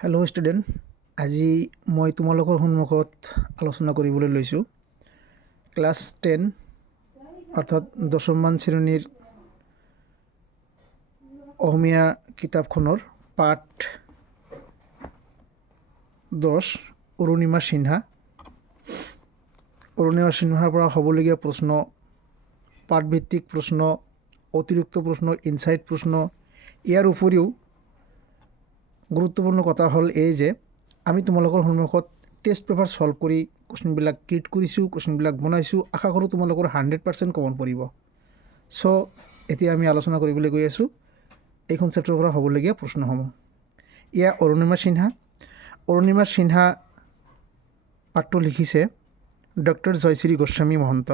Hello' student, আজি মই তোমালোকৰ সন্মুখত আলোচনা কৰিবলৈ লৈছোঁ ক্লাছ 10 অৰ্থাৎ দশমমান শ্ৰেণীৰ অসমীয়া কিতাপখনৰ পাঠ 10 অৰুণিমা সিনহা। অৰুণিমা সিনহাৰ পৰা হ'বলগীয়া প্ৰশ্ন, পাঠভিত্তিক প্ৰশ্ন, অতিৰিক্ত প্ৰশ্ন, ইনচাইট প্ৰশ্ন। ইয়াৰ উপৰিও গুৰুত্বপূৰ্ণ কথা হ'ল এই যে আমি তোমালোকৰ সন্মুখত টেষ্ট পেপাৰ ছল্ভ কৰি কুৱেশ্যনবিলাক ক্ৰিয়েট কৰিছোঁ, কুৱেশ্যনবিলাক বনাইছোঁ। আশা কৰোঁ তোমালোকৰ 100% কমন পৰিব। চ' এতিয়া আমি আলোচনা কৰিবলৈ গৈ আছোঁ এইখন চেপ্টাৰৰ পৰা হ'বলগীয়া প্ৰশ্নসমূহ। এয়া অৰুণিমা সিনহা। অৰুণিমা সিনহা পাঠটো লিখিছে ডক্টৰ জয়শ্ৰী গোস্বামী মহন্ত।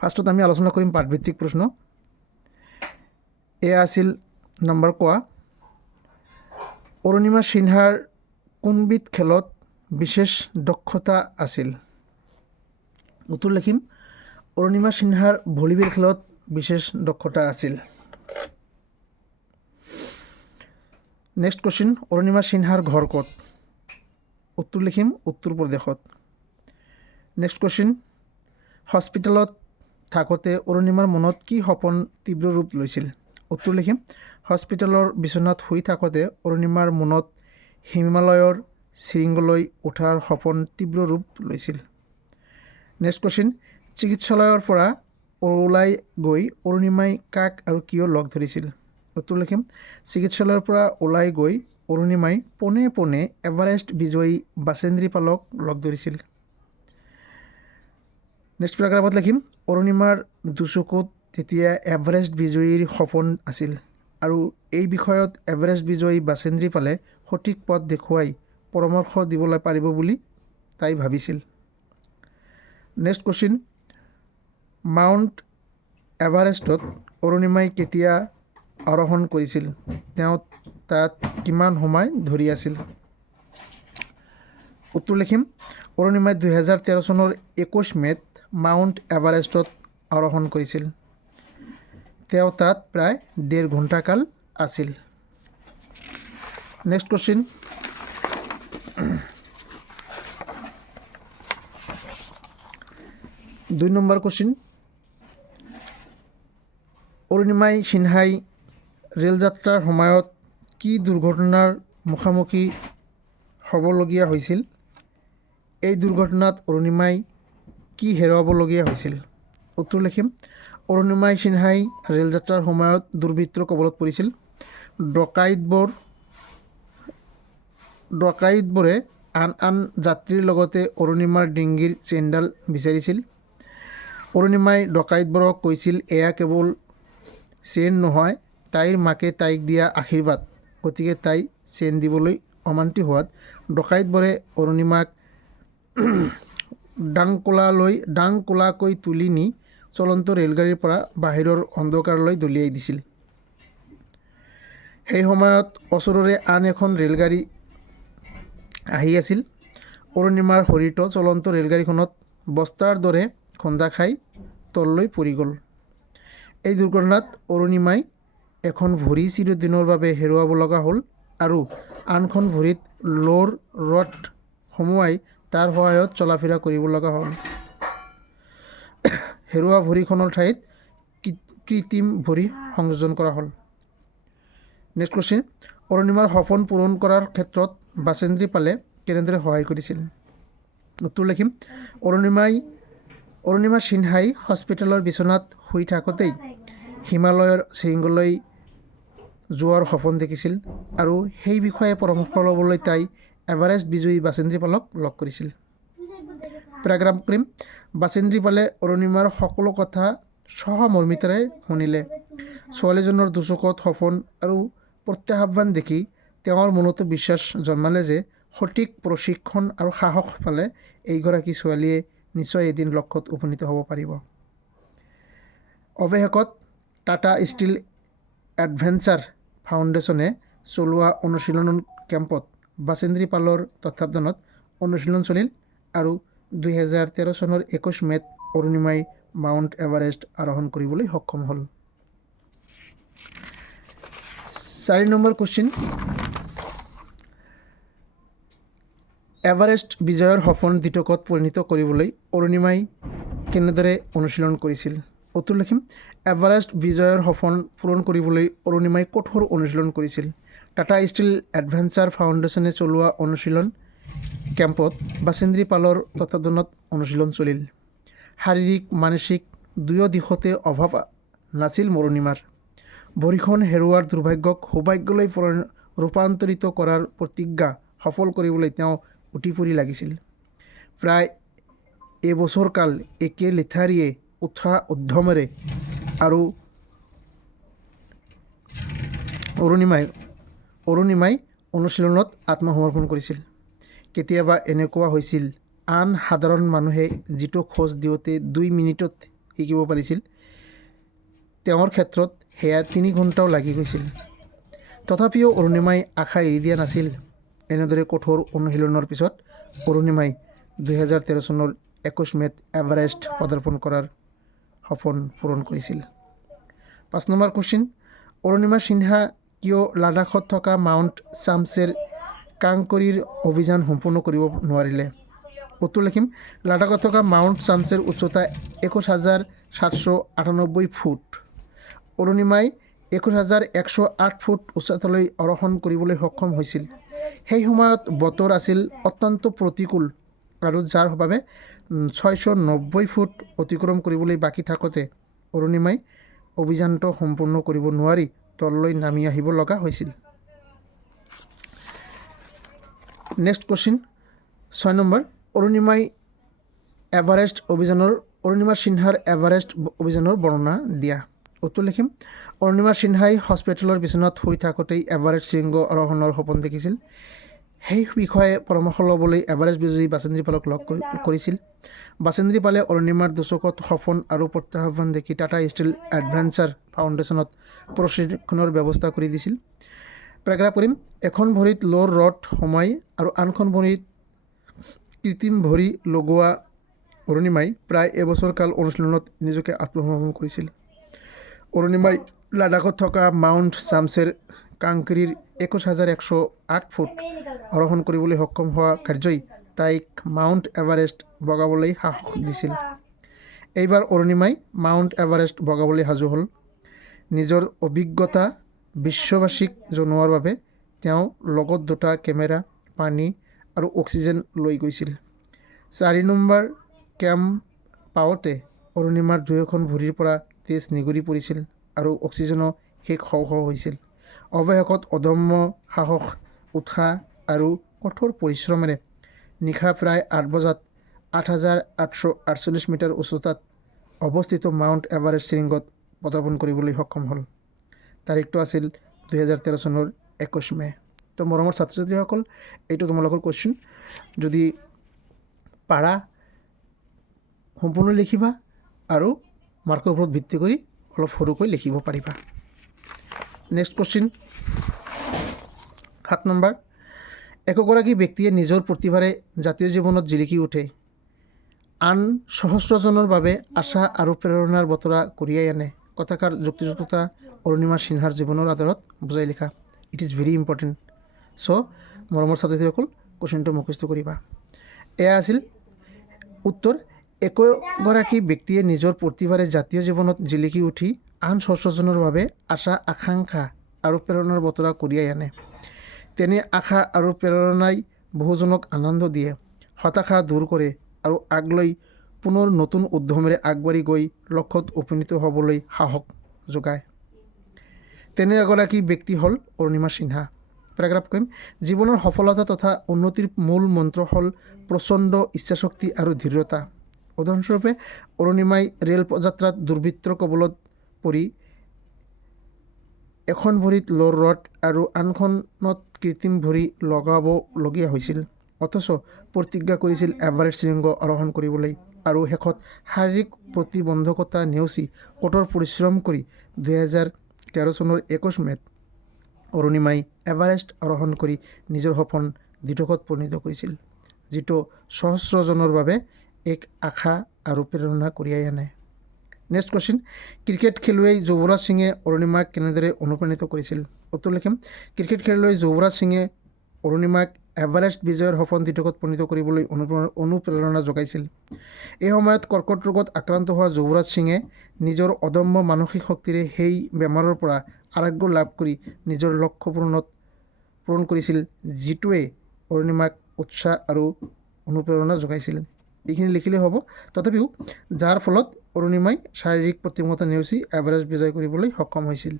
ফাৰ্ষ্টত আমি আলোচনা কৰিম পাঠভিত্তিক প্ৰশ্ন। এয়া আছিল নম্বৰ কোৱা, অৰুণিমা সিনহাৰ কোনবিধ খেলত বিশেষ দক্ষতা আছিল? উত্তৰ লিখিম, অৰুণিমা সিনহাৰ ভলীবল খেলত বিশেষ দক্ষতা আছিল। নেক্সট কুৱেশ্যন, অৰুণিমা সিনহাৰ ঘৰ ক'ত? উত্তৰ লিখিম, উত্তৰ প্ৰদেশত। নেক্সট কুৱেশ্যন, হস্পিটেলত থাকোঁতে অৰুণিমাৰ মনত কি সপোন তীব্ৰ ৰূপ লৈছিল? উত্তৰ লিখিম, হস্পিটেলৰ বিচনাত শুই থাকোঁতে অৰুণিমাৰ মনত হিমালয়ৰ শৃংগলৈ উঠাৰ সপোন তীব্ৰ ৰূপ লৈছিল। নেক্সট কুৱেশ্যন, চিকিৎসালয়ৰ পৰা ওলাই গৈ অৰুণিমাই কাক আৰু কিয় লগ ধৰিছিল? উত্তৰ লিখিম, চিকিৎসালয়ৰ পৰা ওলাই গৈ অৰুণিমাই পোনে পোনে এভাৰেষ্ট বিজয়ী বাচেন্দ্ৰী পালক লগ ধৰিছিল। নেক্সট পেৰাগ্ৰাফত লিখিম, অৰুণিমাৰ দুচকুত তেতিয়া এভাৰেষ্ট বিজয়ীৰ সপোন আছিল আৰু এই বিষয়ত এভাৰেষ্ট বিজয়ী বাচেন্দ্ৰী পালে সঠিক পথ দেখুৱাই পৰামৰ্শ দিবলৈ পাৰিব বুলি তাই ভাবিছিল। নেক্সট কুৱেশ্যন, মাউণ্ট এভাৰেষ্টত অৰুণিমাই কেতিয়া আৰোহণ কৰিছিল? তেওঁ তাত কিমান সময় ধৰি আছিল? উত্তৰ লিখিম, অৰুণিমাই 2013 চনৰ 21 মে'ত মাউণ্ট এভাৰেষ্টত আৰোহণ কৰিছিল। তেওঁ তাত প্ৰায় 1.5 ঘণ্টা কাল আছিল। নেক্সট কুৱেশ্যন, দুই নম্বৰ কুৱেশ্যন, অৰুণিমা সিনহাই ৰেলযাত্ৰাৰ সময়ত কি দুৰ্ঘটনাৰ মুখামুখি হ'বলগীয়া হৈছিল? এই দুৰ্ঘটনাত অৰুণিমাই কি হেৰুৱাবলগীয়া হৈছিল? উত্তৰ লিখিম, অৰুণিমা সিনহাই ৰেলযাত্ৰাৰ সময়ত দুৰ্বৃত্তৰ কবলত পৰিছিল। ডকাইতবোৰে আন যাত্ৰীৰ লগতে অৰুণিমাৰ ডিঙিৰ চেইনডাল বিচাৰিছিল। অৰুণিমাই ডকাইতবোৰক কৈছিল এয়া কেৱল চেইন নহয়, তাইৰ মাকে তাইক দিয়া আশীৰ্বাদ, গতিকে তাই চেইন দিবলৈ অমান্তি হোৱাত ডকাইতবোৰে অৰুণিমাক ডাংকোলাকৈ তুলি নি চলন্ত ৰেলগাড়ীৰ পৰা বাহিৰৰ অন্ধকাৰলৈ দলিয়াই দিছিল। সেই সময়ত ওচৰৰে আন এখন ৰেলগাড়ী আহি আছিল। অৰুণিমাৰ শৰীৰটো চলন্ত ৰেলগাড়ীখনত বস্তাৰ দৰে খুন্দা খাই তললৈ পৰি গ'ল। এই দুৰ্ঘটনাত অৰুণিমাই এখন ভৰি চিৰদিনৰ বাবে হেৰুৱাব লগা হ'ল আৰু আনখন ভৰিত লোৰ ৰড সোমোৱাই তাৰ সহায়ত চলাফিৰা কৰিব লগা হ'ল। হেৰুৱা ভৰিখনৰ ঠাইত কৃত্ৰিম ভৰি সংযোজন কৰা হ'ল। নেক্সট কুৱেশ্যন, অৰুণিমাৰ সপোন পূৰণ কৰাৰ ক্ষেত্ৰত বাচেন্দ্ৰী পালে কেনেদৰে সহায় কৰিছিল? উত্তৰ লিখিম, অৰুণিমা সিনহাই হস্পিটেলৰ বিচনাত শুই থাকোঁতেই হিমালয়ৰ শৃংগলৈ যোৱাৰ সপোন দেখিছিল আৰু সেই বিষয়ে পৰামৰ্শ ল'বলৈ তাই এভাৰেষ্ট বিজয়ী বাচেন্দ্ৰী পালক লগ কৰিছিল। পেৰাগ্ৰাফ কৰিম, বাচেন্দ্ৰী পালে অৰুণিমাৰ সকলো কথা সহমৰ্মিতাৰে শুনিলে। ছোৱালীজনৰ দুচকুত সপোন আৰু প্ৰত্যাহ্বান দেখি তেওঁৰ মনতো বিশ্বাস জন্মালে যে সঠিক প্ৰশিক্ষণ আৰু সাহস পালে এইগৰাকী ছোৱালীয়ে নিশ্চয় এদিন লক্ষ্যত উপনীত হ'ব পাৰিব। অৱশেষত টাটা ষ্টীল এডভেঞ্চাৰ ফাউণ্ডেশ্যনে চলোৱা অনুশীলন কেম্পত বাচেন্দ্ৰী পালৰ তত্বাৱধানত অনুশীলন চলিল আৰু 2013 চনৰ 21 মে'ত অৰুণিমাই মাউণ্ট এভাৰেষ্ট আৰোহণ কৰিবলৈ সক্ষম হ'ল। 4 নম্বৰ কুৱেশ্যন, এভাৰেষ্ট বিজয়ৰ সপোন দ্ৰুতগতিত পৰিণত কৰিবলৈ অৰুণিমাই কেনেদৰে অনুশীলন কৰিছিল? উত্তৰ লিখিম। এভাৰেষ্ট বিজয়ৰ সপোন পূৰণ কৰিবলৈ অৰুণিমাই কঠোৰ অনুশীলন কৰিছিল। টাটা ষ্টীল এডভেঞ্চাৰ ফাউণ্ডেশ্যনে চলোৱা অনুশীলন কেম্পত বাচেন্দ্ৰী পালৰ তত্বাৱধানত অনুশীলন চলিল। শাৰীৰিক মানসিক দুয়ো দিশতে অভাৱ নাছিল অৰুণিমাৰ। ভৰিখন হেৰুওৱাৰ দুৰ্ভাগ্যক সৌভাগ্যলৈ ৰূপান্তৰিত কৰাৰ প্ৰতিজ্ঞা সফল কৰিবলৈ তেওঁ উটি পৰি লাগিছিল। প্ৰায় এবছৰ কাল একে লেঠাৰিয়ে উৎসাহ উদ্যমেৰে আৰু অৰুণিমাই অনুশীলনত আত্মসমৰ্পণ কৰিছিল। কেতিয়াবা এনেকুৱা হৈছিল, আন সাধাৰণ মানুহে যিটো খোজ দিওঁতে 2 মিনিটত শিকিব পাৰিছিল, তেওঁৰ ক্ষেত্ৰত সেয়া 3 ঘণ্টাও লাগি গৈছিল। তথাপিও অৰুণিমাই আশা এৰি দিয়া নাছিল। এনেদৰে কঠোৰ অনুশীলনৰ পিছত অৰুণিমাই 2013 চনৰ 21 মে'ত এভাৰেষ্ট পদাৰ্পণ কৰাৰ সপোন পূৰণ কৰিছিল। 5 নম্বৰ কুৱেশ্যন, অৰুণিমা সিনহা কিয় লাডাখত থকা মাউণ্ট চামছেৰ কাংকৰীৰ অভিযান সম্পূৰ্ণ কৰিব নোৱাৰিলে? উত্তৰ লিখিম। লাডাখত থকা মাউণ্ট চামছেৰ উচ্চতা 21,798 ফুট। অৰুণিমাই 21,108 ফুট উচ্চতালৈ আৰোহণ কৰিবলৈ সক্ষম হৈছিল। সেই সময়ত বতৰ আছিল অত্যন্ত প্ৰতিকূল আৰু যাৰ বাবে 690 ফুট অতিক্ৰম কৰিবলৈ বাকী থাকোঁতে অৰুণিমাই অভিযানটো সম্পূৰ্ণ কৰিব নোৱাৰি তললৈ নামি আহিব লগা হৈছিল। নেক্সট কুৱেশ্যন 6 নম্বৰ, অৰুণিমা সিনহাৰ এভাৰেষ্ট অভিযানৰ বৰ্ণনা দিয়া। উত্তৰ লিখিম। অৰুণিমা সিনহাই হস্পিটেলৰ বিচনাত শুই থাকোঁতেই এভাৰেষ্ট শৃংগ আৰোহণৰ সপোন দেখিছিল। সেই বিষয়ে পৰামৰ্শ ল'বলৈ এভাৰেষ্ট বিজয়ী বাচেন্দ্ৰী পালক লগ কৰিছিল। বাচেন্দ্ৰী পালে অৰুণিমাৰ দুচকত সপোন আৰু প্ৰত্যাহ্বান দেখি টাটা ষ্টীল এডভেঞ্চাৰ ফাউণ্ডেশ্যনত প্ৰশিক্ষণৰ ব্যৱস্থা কৰি দিছিল। পেৰাগ্ৰাফ কৰিম। এখন ভৰিত লোৰ ৰড সোমাই আৰু আনখন ভৰিত কৃত্ৰিম ভৰি লগোৱা অৰুণিমাই প্ৰায় এবছৰ কাল অনুশীলনত নিজকে আত্মসমৰ্পণ কৰিছিল। অৰুণিমাই লাডাখত থকা মাউণ্ট চামছেৰ কাংকৰীৰ 21,108 ফুট আৰোহণ কৰিবলৈ সক্ষম হোৱা কাৰ্যই তাইক মাউণ্ট এভাৰেষ্ট বগাবলৈ সাহস দিছিল। এইবাৰ অৰুণিমাই মাউণ্ট এভাৰেষ্ট বগাবলৈ সাজু হ'ল। নিজৰ অভিজ্ঞতা বিশ্ববাসীক জনোৱাৰ বাবে তেওঁ লগত 2টা কেমেৰা, পানী আৰু অক্সিজেন লৈ গৈছিল। 4 নম্বৰ কেম্প পাওঁতে অৰুণিমাৰ দুয়োখন ভৰিৰ পৰা তেজ নিগৰি পৰিছিল আৰু অক্সিজেনো শেষ হওঁ হৈছিল। অৱশেষত অদম্য সাহস, উৎসাহ আৰু কঠোৰ পৰিশ্ৰমেৰে নিশা প্ৰায় 8 বজাত 8,848 মিটাৰ উচ্চতাত অৱস্থিত মাউণ্ট এভাৰেষ্ট শৃংগত পদাৰ্পণ কৰিবলৈ সক্ষম হ'ল। তাৰিখটো আছিল 2013 চনৰ 21 মে'। তো মৰমৰ ছাত্ৰ ছাত্ৰীসকল, এইটো তোমালোকৰ কুৱেশ্যন। যদি পাৰা সম্পূৰ্ণ লিখিবা আৰু মাৰ্কৰ ওপৰত ভিত্তি কৰি অলপ সৰুকৈ লিখিব পাৰিবা। নেক্সট কুৱেশ্যন 7 নম্বৰ, একোগৰাকী ব্যক্তিয়ে নিজৰ প্ৰতিভাৰে জাতীয় জীৱনত জিলিকি উঠে, আন সহস্ৰজনৰ বাবে আশা আৰু প্ৰেৰণাৰ বতৰা কঢ়িয়াই আনে। কথাষাৰ যুক্তিযুক্ততা অৰুণিমা সিনহাৰ জীৱনৰ আধাৰত বুজাই লিখা। It is very important. So' মৰমৰ ছাত্ৰ ছাত্ৰীসকল, কুৱেশ্যনটো মুখস্থ কৰিবা। এয়া আছিল উত্তৰ। একোগৰাকী ব্যক্তিয়ে নিজৰ প্ৰতিভাৰে জাতীয় জীৱনত জিলিকি উঠি আন সহস্ৰজনৰ বাবে আশা, আকাংক্ষা আৰু প্ৰেৰণাৰ বতৰা কঢ়িয়াই আনে। তেনে আশা আৰু প্ৰেৰণাই বহুজনক আনন্দ দিয়ে, হতাশা দূৰ কৰে আৰু আগলৈ পুনৰ নতুন উদ্যমেৰে আগবাঢ়ি গৈ লক্ষ্যত উপনীত হ'বলৈ সাহস যোগায়। তেনে এগৰাকী ব্যক্তি হ'ল অৰুণিমা সিনহা। পেৰাগ্ৰাফ কৰিম। জীৱনৰ সফলতা তথা উন্নতিৰ মূল মন্ত্ৰ হ'ল প্ৰচণ্ড ইচ্ছাশক্তি আৰু দৃঢ়তা। উদাহৰণস্বৰূপে অৰুণিমাই ৰেল যাত্ৰাত দুৰ্বৃত্তৰ কবলত পৰি এখন ভৰিত লোৰ ৰড আৰু আনখনত কৃত্ৰিম ভৰি লগাবলগীয়া হৈছিল, অথচ প্ৰতিজ্ঞা কৰিছিল এভাৰেষ্ট শৃংগ আৰোহণ কৰিবলৈ আৰু শেষত শাৰীৰিক প্ৰতিবন্ধকতা নেওচি কঠোৰ পৰিশ্ৰম কৰি 2013 চনৰ 21 মে'ত অৰুণিমাই এভাৰেষ্ট আৰোহণ কৰি নিজৰ সপোন দ্ৰুতগতিত পৰিণত কৰিছিল, যিটো সহস্ৰজনৰ বাবে এক আশা আৰু প্ৰেৰণা কঢ়িয়াই আনে। নেক্সট কুৱেশ্যন, ক্ৰিকেট খেলুৱৈ যুৱৰাজ সিঙে অৰুণিমাক কেনেদৰে অনুপ্ৰাণিত কৰিছিল? উত্তৰ লিখিম। ক্ৰিকেট খেলুৱৈ যুৱৰাজ সিঙে অৰুণিমাক এভাৰেষ্ট বিজয়ৰ সপোন দিঠকত উপনীত কৰিবলৈ অনুপ্ৰেৰণা যোগাইছিল। এই সময়ত কৰ্কট ৰোগত আক্ৰান্ত হোৱা যুৱৰাজ সিঙে নিজৰ অদম্য মানসিক শক্তিৰে সেই বেমাৰৰ পৰা আৰোগ্য লাভ কৰি নিজৰ লক্ষ্য পূৰণ কৰিছিল, যিটোৱে অৰুণিমাক উৎসাহ আৰু অনুপ্ৰেৰণা যোগাইছিল। এইখিনি লিখিলেই হ'ব। তথাপিও যাৰ ফলত অৰুণিমাই শাৰীৰিক প্ৰতিবন্ধকতা নেওচি এভাৰেষ্ট বিজয় কৰিবলৈ সক্ষম হৈছিল।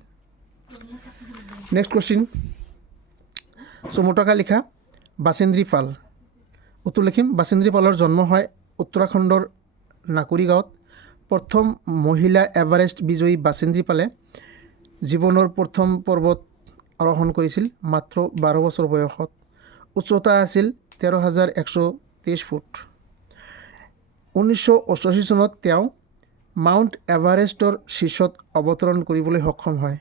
নেক্সট কুৱেশ্যন, চমুটকা লিখা বাচেন্দ্ৰী পাল। উত্তৰ লিখিম। বাচেন্দ্ৰী পালৰ জন্ম হয় উত্তৰাখণ্ডৰ নাকুৰি গাঁৱত। প্ৰথম মহিলা এভাৰেষ্ট বিজয়ী বাচেন্দ্ৰী পালে জীৱনৰ প্ৰথম পৰ্বত আৰোহণ কৰিছিল মাত্ৰ 12 বছৰ বয়সত। উচ্চতা আছিল 13,123 ফুট। 1988 চনত তেওঁ মাউণ্ট এভাৰেষ্টৰ শীৰ্ষত অৱতৰণ কৰিবলৈ সক্ষম হয়।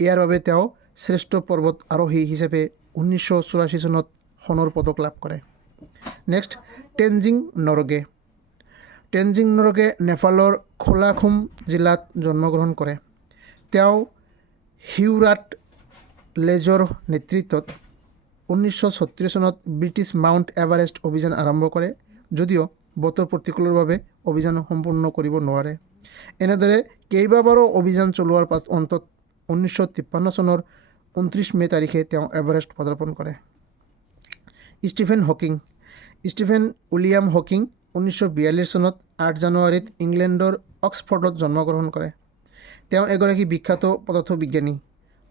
ইয়াৰ বাবে তেওঁ শ্ৰেষ্ঠ পৰ্বত আৰোহী হিচাপে 1984 চনত সোণৰ পদক লাভ কৰে। নেক্সট, টেনজিং নৰগে। টেনজিং নৰগে নেপালৰ খোলাখুম জিলাত জন্মগ্ৰহণ কৰে। তেওঁ হিউৰাট লেজৰ নেতৃত্বত 1936 চনত ব্ৰিটিছ মাউণ্ট এভাৰেষ্ট অভিযান আৰম্ভ কৰে, যদিও বতৰ প্ৰতিকূলৰ বাবে অভিযান সম্পূৰ্ণ কৰিব নোৱাৰে। এনেদৰে কেইবাবাৰো অভিযান চলোৱাৰ পাছত অন্তত 1953 চনৰ 29 মে' তাৰিখে তেওঁ এভাৰেষ্ট পদাৰ্পণ কৰে। Stephen Hawking. Stephen William Hawking 1942 চনত 8 জানুৱাৰীত ইংলেণ্ডৰ অক্সফৰ্ডত জন্মগ্ৰহণ কৰে। তেওঁ এগৰাকী বিখ্যাত পদাৰ্থ বিজ্ঞানী,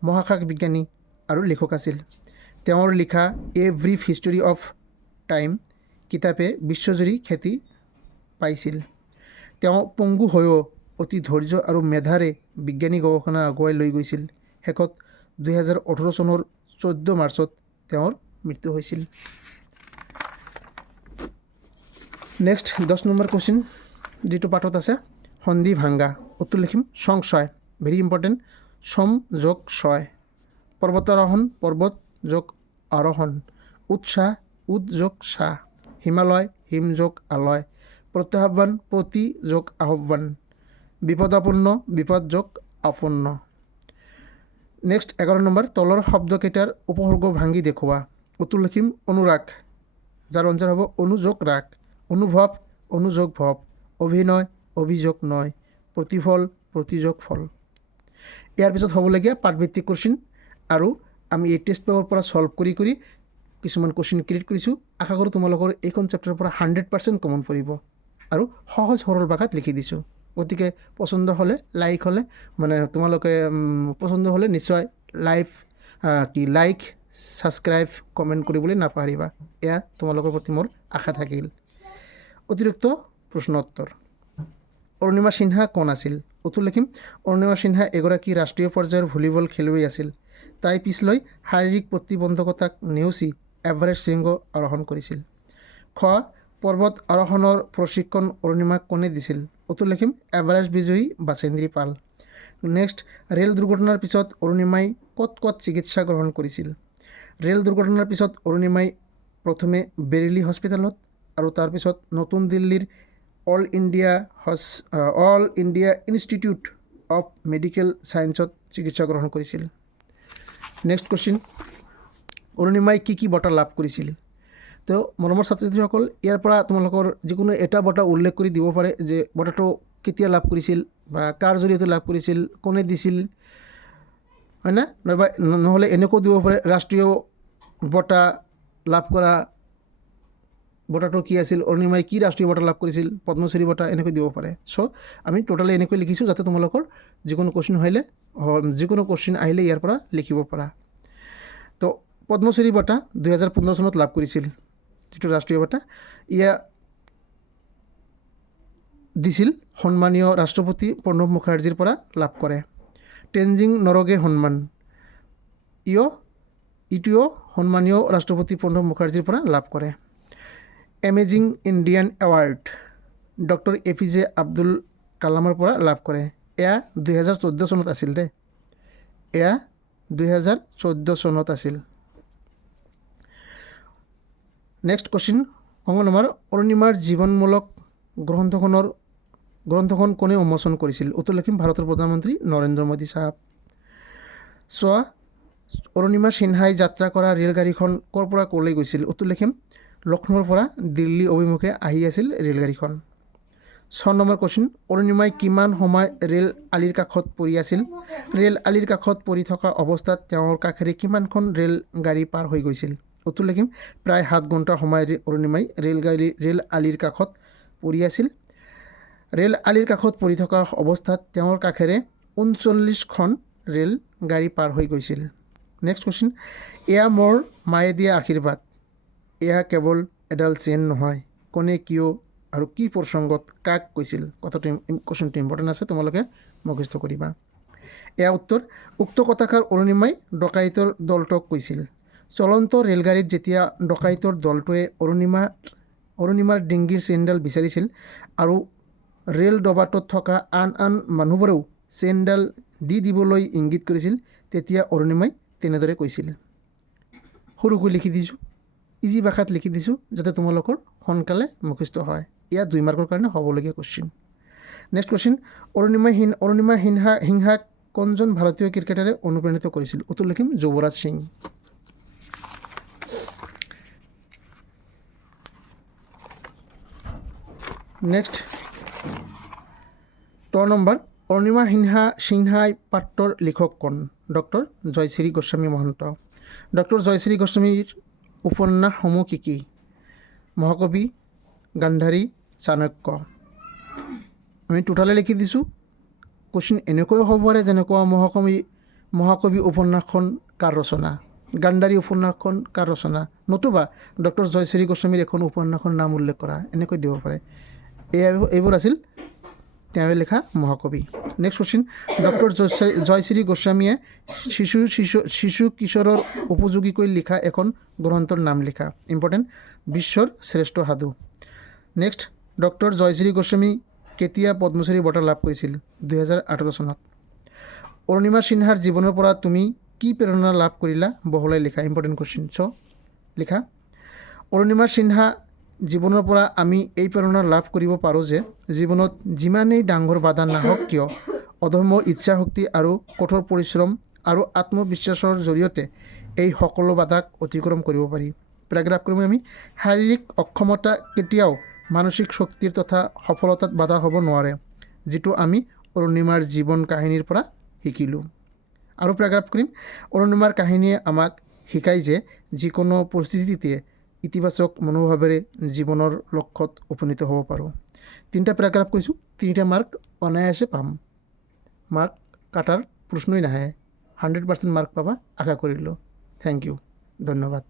মহাকাশ বিজ্ঞানী আৰু লেখক আছিল। তেওঁৰ লিখা a brief history of time কিতাপে বিশ্বজুৰি খ্যাতি পাইছিল। তেওঁ পংগু হৈও অতি ধৈৰ্য আৰু মেধাৰে বিজ্ঞানী গৱেষণা আগুৱাই লৈ গৈছিল। শেষত 2018 চনৰ 14 মাৰ্চত তেওঁৰ মৃত্যু হৈছিল। নেক্সট 10 নম্বৰ কুৱেশ্যন, যিটো পাঠত আছে সন্ধি ভাংগা। উত্তৰ লিখিম সংশয়। Very important. সম যোগ ছয়। পৰ্বতাৰোহণ পৰ্বত যোগ আৰোহণ। উৎসাহ উদ যোগ চাহ। হিমালয় হিম যোগ আলয়। প্ৰত্যাহ্বান প্ৰতি যোগ আহ্বান। বিপদাপন্ন বিপদ যোগ আপন্ন। নেক্সট 11 নম্বৰ, তলৰ শব্দকেইটাৰ উপসৰ্গ ভাঙি দেখুওৱা। উত্তৰ লিখিম অনুৰাগ, যাৰ আনচাৰ হ'ব অনুযোগ ৰাগ। অনুভৱ অনুযোগ ভৱ। অভিনয় অভিযোগ নয়। প্ৰতিফল প্ৰতিযোগ ফল। ইয়াৰ পিছত হ'বলগীয়া পাঠভিত্তিক কুৱেশ্যন, আৰু আমি এই টেষ্ট পেপাৰৰ পৰা ছল্ভ কৰি কিছুমান কুৱেশ্যন ক্ৰিয়েট কৰিছোঁ। আশা কৰোঁ তোমালোকৰ এইখন চেপ্টাৰৰ পৰা 100% কমন পৰিব আৰু সহজ সৰল ভাষাত লিখি দিছোঁ। গতিকে পচন্দ হ'লে লাইক হ'লে তোমালোকে পচন্দ হ'লে নিশ্চয় লাইক ছাবস্ক্ৰাইব কমেণ্ট কৰিবলৈ নাপাহৰিবা। এয়া তোমালোকৰ প্ৰতি মোৰ আশা থাকিল। অতিৰিক্ত প্ৰশ্ন উত্তৰ। অৰুণিমা সিনহা কোন আছিল? উত্তৰ লিখিম অৰুণিমা সিনহা এগৰাকী ৰাষ্ট্ৰীয় পৰ্যায়ৰ ভলীবল খেলুৱৈ আছিল। তাই পিছলৈ শাৰীৰিক প্ৰতিবন্ধকতাক নেওচি এভাৰেষ্ট শৃংগ আৰোহণ কৰিছিল। খ, পৰ্বত আৰোহণৰ প্ৰশিক্ষণ অৰুণিমাক কোনে দিছিল? উত্তৰ লিখিম এভাৰেষ্ট বিজয়ী বাচেন্দ্ৰী পাল। নেক্সট, ৰেল দুৰ্ঘটনাৰ পিছত অৰুণিমাই ক'ত চিকিৎসা গ্ৰহণ কৰিছিল? ৰেল দুৰ্ঘটনাৰ পিছত অৰুণিমাই প্ৰথমে বেৰেলী হস্পিটেলত আৰু তাৰপিছত নতুন দিল্লীৰ all India institute of medical ছায়েন্সত চিকিৎসা গ্ৰহণ কৰিছিল। নেক্সট কুৱেশ্যন, অৰুণিমাই কি বঁটা লাভ কৰিছিল? তো মৰমৰ ছাত্ৰ ছাত্ৰীসকল, ইয়াৰ পৰা তোমালোকৰ যিকোনো এটা বঁটা উল্লেখ কৰি দিব পাৰে যে বঁটাটো কেতিয়া লাভ কৰিছিল বা কাৰ জৰিয়তে লাভ কৰিছিল, কোনে দিছিল, হয় না? নহ'লে এনেকৈও দিব পাৰে ৰাষ্ট্ৰীয় বঁটা লাভ কৰা বঁটাটো কি আছিল, অৰুণিমাই কি ৰাষ্ট্ৰীয় বঁটা লাভ কৰিছিল, পদ্মশ্ৰী বঁটা, এনেকৈ দিব পাৰে। চ' আমি টোটালি এনেকৈ লিখিছোঁ যাতে তোমালোকৰ যিকোনো কুৱেশ্যন আহিলে ইয়াৰ পৰা লিখিব পাৰা। তো পদ্মশ্ৰী বঁটা 2015 চনত লাভ কৰিছিল, যিটো ৰাষ্ট্ৰীয় বঁটা। ইয়া দিছিল সন্মানীয় ৰাষ্ট্ৰপতি প্ৰণৱ মুখাৰ্জীৰ পৰা লাভ কৰে। টেনজিং নৰগে সন্মান, ইটোও সন্মানীয় ৰাষ্ট্ৰপতি প্ৰণৱ মুখাৰ্জীৰ পৰা লাভ কৰে। Amazing Indian award doctor APJ Abdul কালামৰ পৰা লাভ কৰে। এয়া 2014 চনত আছিল দেই, এয়া 2014 চনত আছিল। নেক্সট কুৱেশ্যন, নম্বৰ অৰুণিমাৰ জীৱনমূলক গ্ৰন্থখন কোনে উন্মোচন কৰিছিল? উত্তৰ লিখিম ভাৰতৰ প্ৰধানমন্ত্ৰী নৰেন্দ্ৰ মোদী চাহাব। চোৱা, অৰুণিমা সিনহাই যাত্ৰা কৰা ৰেলগাড়ীখন ক'ৰ পৰা ক'লৈ গৈছিল? উত্তৰ লিখিম লক্ষ্ণৌৰ পৰা দিল্লী অভিমুখে আহি আছিল ৰেলগাড়ীখন। 6 নম্বৰ কুৱেশ্যন, অৰুণিমাই কিমান সময় ৰেল আলিৰ কাষত পৰি আছিল? ৰেল আলিৰ কাষত পৰি থকা অৱস্থাত তেওঁৰ কাষেৰে কিমানখন ৰেল গাড়ী পাৰ হৈ গৈছিল? উত্তৰ লিখিম প্ৰায় 7 ঘণ্টা সময় অৰুণিমাই ৰেল আলিৰ কাষত পৰি আছিল। ৰেল আলিৰ কাষত পৰি থকা অৱস্থাত তেওঁৰ কাষেৰে 39খন ৰেল গাড়ী পাৰ হৈ গৈছিল। নেক্সট কুৱেশ্যন, এয়া মোৰ মায়ে দিয়া আশীৰ্বাদ, এয়া কেৱল এডাল চেইন নহয়, কোনে কিয় আৰু কি প্ৰসংগত কাক কৈছিল? কথাটো কুৱেশ্যনটো ইম্পৰ্টেণ্ট আছে, তোমালোকে মুখস্থ কৰিবা। এয়া উত্তৰ, উক্ত কথাষাৰ অৰুণিমাই ডকাইতৰ দলটোক কৈছিল। চলন্ত ৰেলগাড়ীত যেতিয়া ডকাইতৰ দলটোৱে অৰুণিমাৰ ডিঙিৰ চেইনডাল বিচাৰিছিল আৰু ৰেল ডবাটোত থকা আন মানুহবোৰেও চেইনডাল দি দিবলৈ ইংগিত কৰিছিল, তেতিয়া অৰুণিমাই তেনেদৰে কৈছিল। সৰুকৈ লিখি দিছোঁ, ইজি ভাষাত লিখি দিছোঁ যাতে তোমালোকৰ সোনকালে মুখস্থ হয়। এয়া 2 মাৰ্কৰ কাৰণে হ'বলগীয়া কুৱেশ্যন। নেক্সট কুৱেশ্যন, অৰুণিমা সিনহাক কোনজন ভাৰতীয় ক্ৰিকেটাৰে অনুপ্ৰাণিত কৰিছিল? উত্তৰ লিখিম যুৱৰাজ সিং। নেক্সট 10 নম্বৰ, অৰুণিমা সিনহাই পাঠৰ লিখক কোন? ডক্টৰ জয়শ্ৰী গোস্বামী মহন্ত। ডক্টৰ জয়শ্ৰী গোস্বামীৰ উপন্যাসসমূহ কি কি? মহাকবি, গান্ধাৰী, চাণক্য। আমি টোটালে লিখি দিছোঁ। কুৱেশ্যন এনেকৈও হ'ব পাৰে যেনেকুৱা মহাকবি উপন্যাসখন কাৰ ৰচনা, গান্ধাৰী উপন্যাসখন কাৰ ৰচনা, নতুবা ডক্টৰ জয়শ্ৰী গোস্বামীৰ এখন উপন্যাসৰ নাম উল্লেখ কৰা, এনেকৈ দিব পাৰে। এইবোৰ আছিল তেওঁ লিখা মহাকবি। নেক্সট কুৱেশ্যন, ডক্টৰ জয়শ্ৰী গোস্বামীয়ে শিশু কিশোৰৰ উপযোগীকৈ লিখা এখন গ্ৰন্থৰ নাম লিখা। ইম্পৰ্টেণ্ট, বিশ্বৰ শ্ৰেষ্ঠ সাধু। নেক্সট, ডক্টৰ জয়শ্ৰী গোস্বামী কেতিয়া পদ্মশ্ৰী বঁটা লাভ কৰিছিল? 2018 চনত। অৰুণিমা সিনহাৰ জীৱনৰ পৰা তুমি কি প্ৰেৰণা লাভ কৰিলা? বহলাই লিখা। ইম্পৰ্টেণ্ট কুৱেশ্যন, লিখা। অৰুণিমা সিনহা জীৱনৰ পৰা আমি এই প্ৰেৰণা লাভ কৰিব পাৰোঁ যে জীৱনত যিমানেই ডাঙৰ বাধা নাহক কিয় অদম্য ইচ্ছাশক্তি আৰু কঠোৰ পৰিশ্ৰম আৰু আত্মবিশ্বাসৰ জৰিয়তে এই সকলো বাধাক অতিক্ৰম কৰিব পাৰি। পেৰাগ্ৰাফ ক্ৰমে আমি শাৰীৰিক অক্ষমতা কেতিয়াও মানসিক শক্তিৰ তথা সফলতাত বাধা হ'ব নোৱাৰে, যিটো আমি অৰুণিমাৰ জীৱন কাহিনীৰ পৰা শিকিলোঁ। আৰু পেৰাগ্ৰাফ কৰিম, অৰুণিমাৰ কাহিনীয়ে আমাক শিকায় যে যিকোনো পৰিস্থিতিতে ইতিবাচক মনোভাৱেৰে জীৱনৰ লক্ষ্যত উপনীত হ'ব পাৰোঁ। 3টা পেৰাগ্ৰাফ কৰিছোঁ, 3টা মাৰ্ক অনায়াসে পাম। মাৰ্ক কাটাৰ প্ৰশ্নই নাহে, 100% মাৰ্ক পাবা আশা কৰিলোঁ। থেংক ইউ, ধন্যবাদ।